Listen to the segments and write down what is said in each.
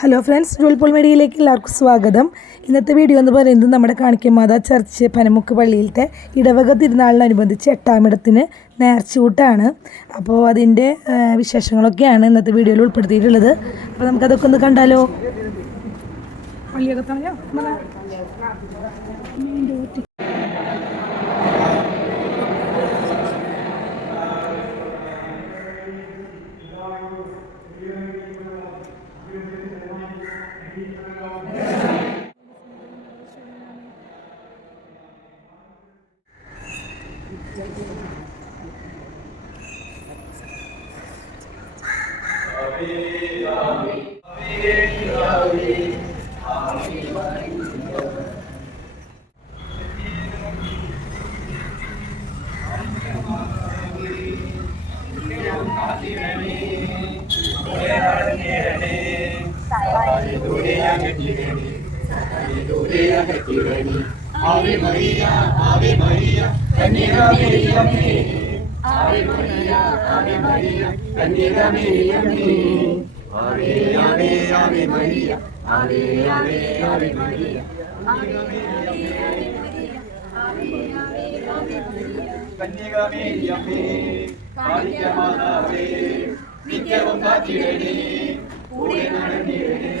Hello friends, ജോൽപോൾ മീഡിയയിലേക്ക് എല്ലാവർക്കും സ്വാഗതം. ഇന്നത്തെ വീഡിയോ എന്ന് പറയുന്നത് നമ്മുടെ കാണിക്കമാത ചർച്ച് പനമുക്ക് പള്ളിയിലത്തെ ഇടവക തിരുനാളിനനുബന്ധിച്ച് 8-ാമിടത്തിന് നേർച്ചൂട്ടാണ്. അപ്പോൾ അതിൻ്റെ വിശേഷങ്ങളൊക്കെയാണ് ഇന്നത്തെ വീഡിയോയിൽ ഉൾപ്പെടുത്തിയിട്ടുള്ളത്. അപ്പോൾ നമുക്കതൊക്കെ ഒന്ന് കണ്ടാലോ. പള്ളിയകത്താണോ? Ave Maria, Ave Maria, Candida Miriame. Ave Maria, Ave Maria, Candida Miriame. Ave, Ave, Ave Maria, Ave, Ave, Ave Maria. Ave, Ave, Ave Maria, Ave, Ave, Ave Maria. Candida Miriame, Maria നിത്യവും കാത്തിടണേ, കൂടെ നടന്നിടണേ,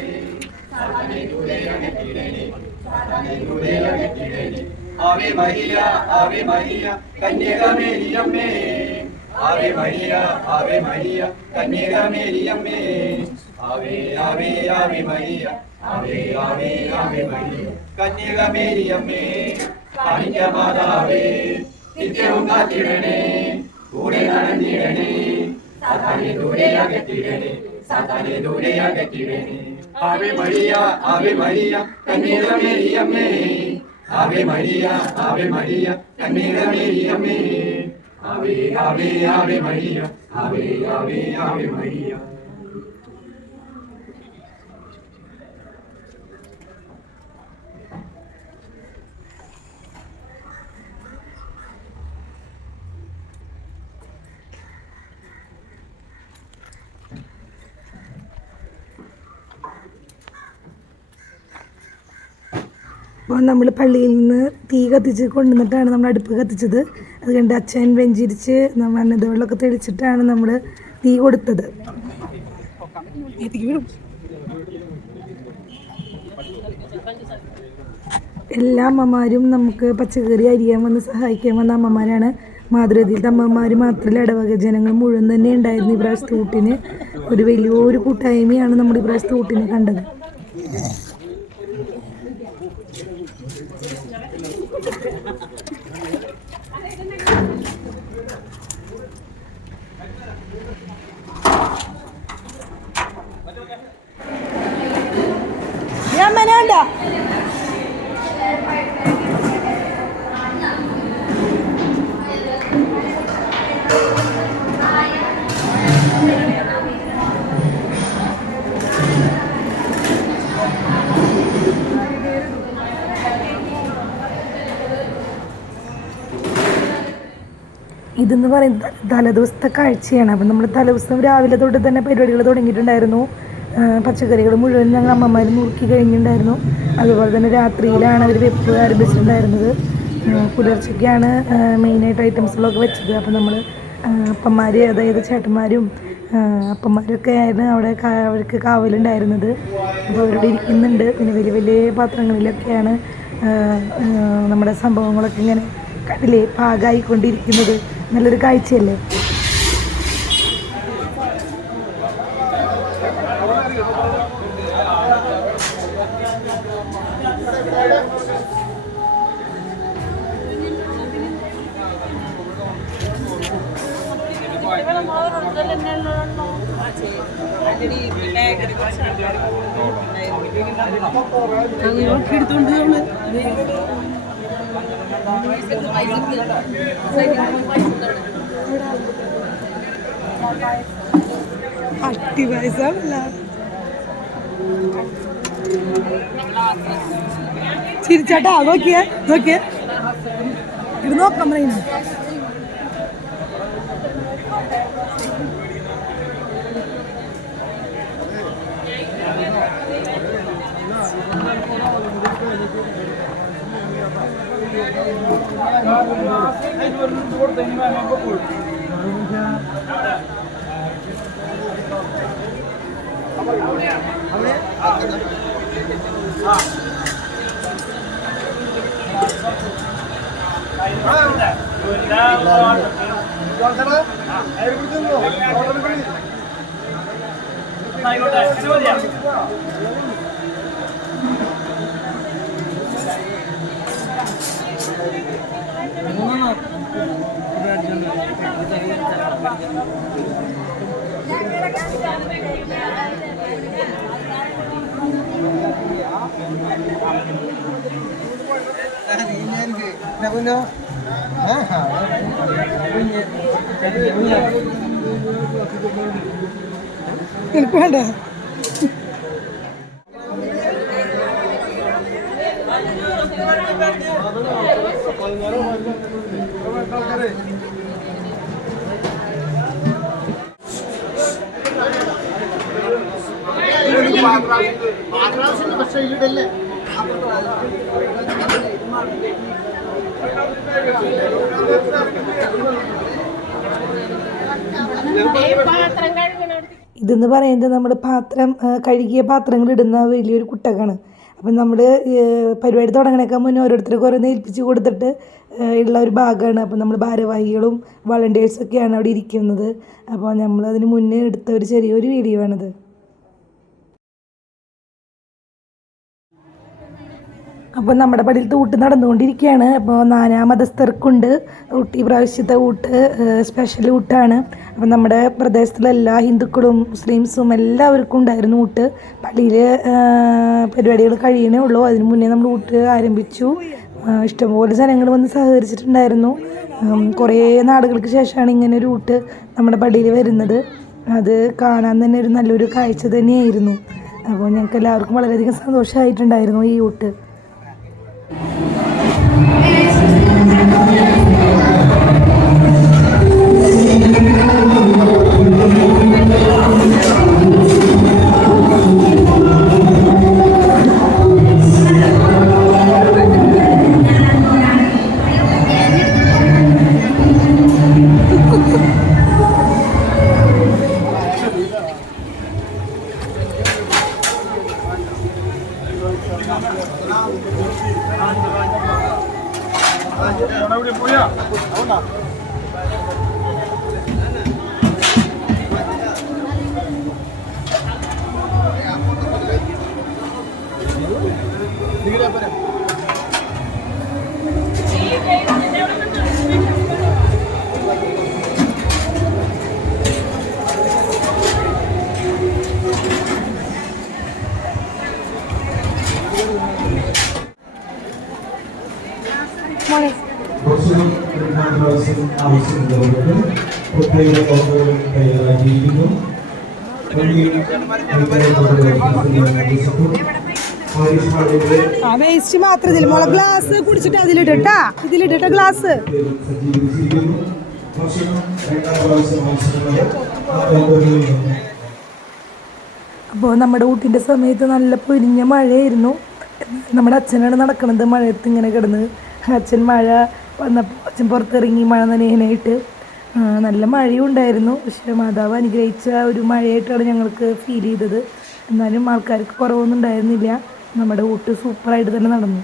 സാധാനെ ദൂരെ അകറ്റിടണേ, സാധാനെ ദൂരെ അകറ്റിടണേ. Ave Maria, Ave Maria, കന്യകമേരിയമ്മേ. Ave Maria, Ave Maria, കന്യകമേരിയമ്മേ. ആവേ, ആവേ, Ave Maria, ആവേ, ആവേ, Ave Maria, കന്യകമേരിയമ്മേ. കാണിക്കമാതാവേ, നിത്യവും കാത്തിടണേ, കൂടെ നടന്നിടണേ, സാധാനെ ദൂരെ അകറ്റിടണേ, സാധാനെ ദൂരെ അകറ്റിടണേ. Ave Maria, Ave Maria, കന്യകമേരിയമ്മേ. Ave Maria, Ave Maria, കന്യകമേരിയമ്മേ. ആവേ, ആവേ, ആവേ മരിയ, ആവേ, ആവേ, ആവേ മരിയ. അപ്പോൾ നമ്മൾ പള്ളിയിൽ നിന്ന് തീ കത്തിച്ച് കൊണ്ടുവന്നിട്ടാണ് നമ്മൾ അടുപ്പ് കത്തിച്ചത്. അത് കണ്ട് അച്ഛൻ വെഞ്ചിരിച്ച് വെള്ളമൊക്കെ തെളിച്ചിട്ടാണ് നമ്മൾ തീ കൊടുത്തത്. എല്ലാ അമ്മമാരും നമുക്ക് പച്ചക്കറി അരിയാൻ വന്ന് സഹായിക്കാൻ വന്ന അമ്മമാരാണ്. മാതൃകയിലത്തെ അമ്മമാർ മാത്രമല്ല, ഇടവക ജനങ്ങൾ മുഴുവൻ തന്നെ ഉണ്ടായിരുന്നു ഈ പ്രാവശ്യത്തെ ഊട്ടിന്. ഒരു വലിയൊരു കൂട്ടായ്മയാണ് നമ്മൾ ഈ പ്രാവശ്യത്തെ ഊട്ടിന് കണ്ടത്. ഇതെന്ന് പറയുന്നത് തലേദിവസത്തെ കാഴ്ചയാണ്. അപ്പം നമ്മൾ തലേദിവസം രാവിലെ തൊട്ട് തന്നെ പരിപാടികൾ തുടങ്ങിയിട്ടുണ്ടായിരുന്നു. പച്ചക്കറികൾ മുഴുവൻ ഞങ്ങൾ അമ്മമാർ നുറുക്കി കഴിഞ്ഞിട്ടുണ്ടായിരുന്നു. അതുപോലെ തന്നെ രാത്രിയിലാണ് അവർ വെപ്പ് ആരംഭിച്ചിട്ടുണ്ടായിരുന്നത്. പുലർച്ചയ്ക്കാണ് മെയിനായിട്ട് ഐറ്റംസുകളൊക്കെ വെച്ചത്. അപ്പം നമ്മൾ അപ്പന്മാർ, അതായത് ചേട്ടന്മാരും അപ്പന്മാരൊക്കെ ആയിരുന്നു അവിടെ അവർക്ക് കാവലുണ്ടായിരുന്നത്. അപ്പോൾ അവരോട് ഇരിക്കുന്നുണ്ട്. പിന്നെ വലിയ വലിയ പാത്രങ്ങളിലൊക്കെയാണ് നമ്മുടെ സംഭവങ്ങളൊക്കെ ഇങ്ങനെ കണ്ടില്ലേ പാകമായിക്കൊണ്ടിരിക്കുന്നത്. നല്ലൊരു കാഴ്ചയല്ലേ. എടുത്തോണ്ട് ചിരിച്ചാട്ടാ. നോക്കിയേ നോക്കിയേ, ഇത് നോക്കാം പറയുന്നു. എനിക്ക് വേണ്ട. ഇതെന്ന് പറയുന്നത് നമ്മൾ പാത്രം കഴുകിയ പാത്രങ്ങൾ ഇടുന്ന വലിയൊരു കുട്ടകാണ്. അപ്പം നമ്മൾ പരിപാടി തുടങ്ങണേക്കാൾ മുന്നേ ഓരോരുത്തർക്ക് ഓരോന്ന് ഏൽപ്പിച്ച് കൊടുത്തിട്ട് ഉള്ള ഒരു ഭാഗമാണ്. അപ്പം നമ്മൾ ഭാരവാഹികളും വളണ്ടിയേഴ്സൊക്കെയാണ് അവിടെ ഇരിക്കുന്നത്. അപ്പോൾ നമ്മളതിന് മുന്നേ എടുത്ത ഒരു ചെറിയൊരു വീഡിയോ ആണിത്. അപ്പോൾ നമ്മുടെ പള്ളിയിലത്തെ ഊട്ട് നടന്നുകൊണ്ടിരിക്കുകയാണ്. അപ്പോൾ നാനാ മതസ്ഥർക്കുണ്ട് ഊട്ട്. ഈ പ്രാവശ്യത്തെ ഊട്ട് സ്പെഷ്യൽ ഊട്ടാണ്. അപ്പം നമ്മുടെ പ്രദേശത്തുള്ള എല്ലാ ഹിന്ദുക്കളും മുസ്ലിംസും എല്ലാവർക്കും ഉണ്ടായിരുന്നു ഊട്ട്. പള്ളിയിൽ പരിപാടികൾ കഴിയണേ ഉള്ളൂ. അതിന് മുന്നേ നമ്മൾ ഊട്ട് ആരംഭിച്ചു. ഇഷ്ടംപോലെ ജനങ്ങൾ വന്ന് സഹകരിച്ചിട്ടുണ്ടായിരുന്നു. കുറേ നാടുകൾക്ക് ശേഷമാണ് ഇങ്ങനെ ഒരു ഊട്ട് നമ്മുടെ പള്ളിയിൽ വരുന്നത്. അത് കാണാൻ തന്നെ ഒരു നല്ലൊരു കാഴ്ച തന്നെയായിരുന്നു. അപ്പോൾ ഞങ്ങൾക്ക് എല്ലാവർക്കും വളരെയധികം സന്തോഷമായിട്ടുണ്ടായിരുന്നു ഈ ഊട്ട്. ആവശ്യമുള്ളവർക്ക് പ്രത്യേക ഓഫറുകൾ തയ്യാറാക്കിയിരിക്കുന്നു. വേസ്റ്റ് മാത്രം ഇതിൽ മുളക് ഗ്ലാസ് കുടിച്ചിട്ട് ഇതിലിട്ടാ ഗ്ലാസ്. അപ്പോൾ നമ്മുടെ ഊട്ടിൻ്റെ സമയത്ത് നല്ല പൊരിഞ്ഞ മഴയായിരുന്നു. നമ്മുടെ അച്ഛനാണ് നടക്കുന്നത് മഴയത്ത് ഇങ്ങനെ കിടന്ന്. അച്ഛൻ മഴ വന്നപ്പോൾ അച്ഛൻ പുറത്തിറങ്ങി മഴ നനയാനായിട്ട്. നല്ല മഴയും ഉണ്ടായിരുന്നു. പക്ഷേ മാതാവ് അനുഗ്രഹിച്ച ഒരു മഴയായിട്ടാണ് ഞങ്ങൾക്ക് ഫീൽ ചെയ്തത്. എന്നാലും ആൾക്കാർക്ക് കുറവൊന്നും ഉണ്ടായിരുന്നില്ല. നമ്മുടെ ഊട്ട് സൂപ്പറായിട്ട് തന്നെ നടന്നു.